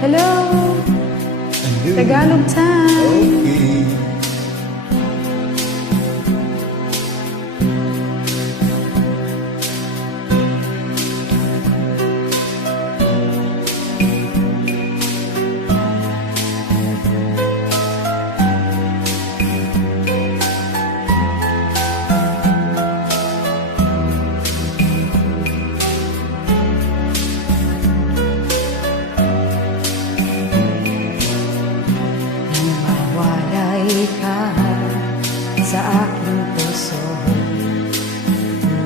Hello, Tagalog time. Okay. Ka sa aking puso,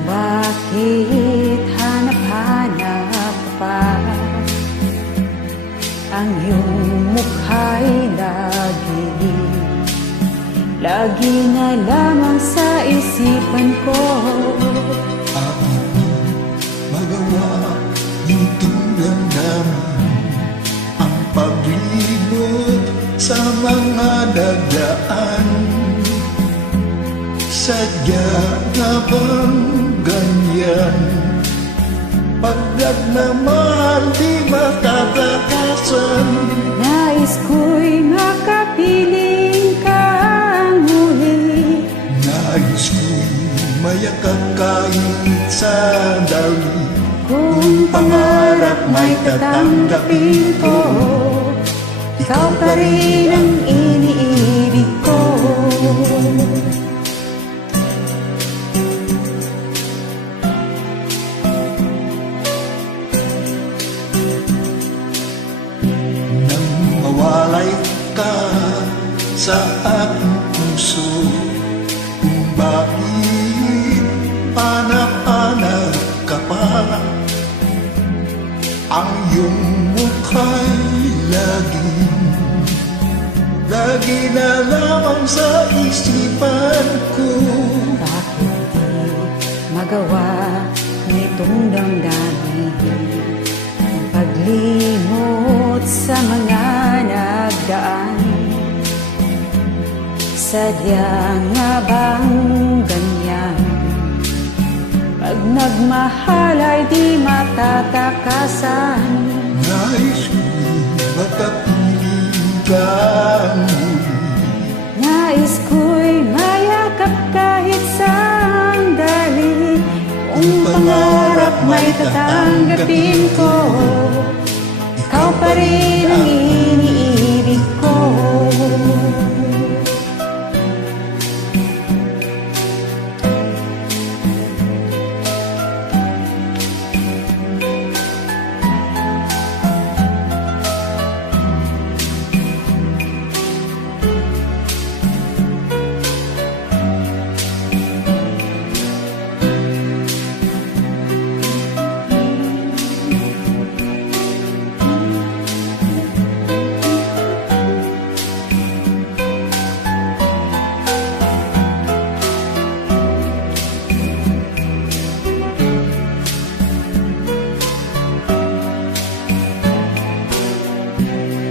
bakit hanap-hanap pa? Ang iyong mukha'y lagi na lamang sa isipan ko. Aking magawa nitong damdamin ang paglibot sa mga nagdaan. Sadya na bang ganyan? Pagdagmamahal di matatakasan. Nais ko'y makapiling kang muli. Nais ko'y mayakap kahit sandali. Kung pangarap may tatanggapin ko, ikaw pa rin ang iniibig ko. Nang mawalay ka sa aking puso, kung bakit anak-anak ka pa, ang iyong mukha'y lagi na lamang sa isipan ko. Bakit di magawa nitong damdamin ang paglimot sa mga nagdaan? Sadya nga bang ganyan? Pag nagmahal ay di matatakasan. Nais ko'y makapiling kang muli. Nais ko'y mayakap kahit sandali. Kung pangarap may tatanggapin ko, ikaw pa rin ang iniibig ko.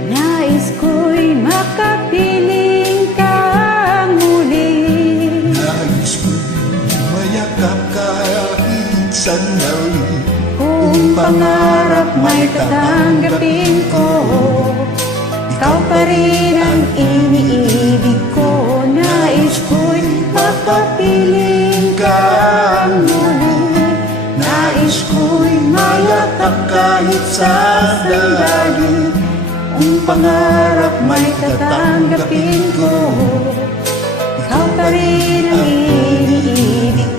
Nais ko'y makapiling kang muli. Nais ko'y mayakap kahit sandali. Kung pangarap may tatanggapin ko, ikaw pa rin ang iniibig ko. Nais ko'y makapiling kang muli. Nais ko'y mayakap kahit sandali. Kung pangarap may tatanggapin ko, ikaw pa rin ang iniibig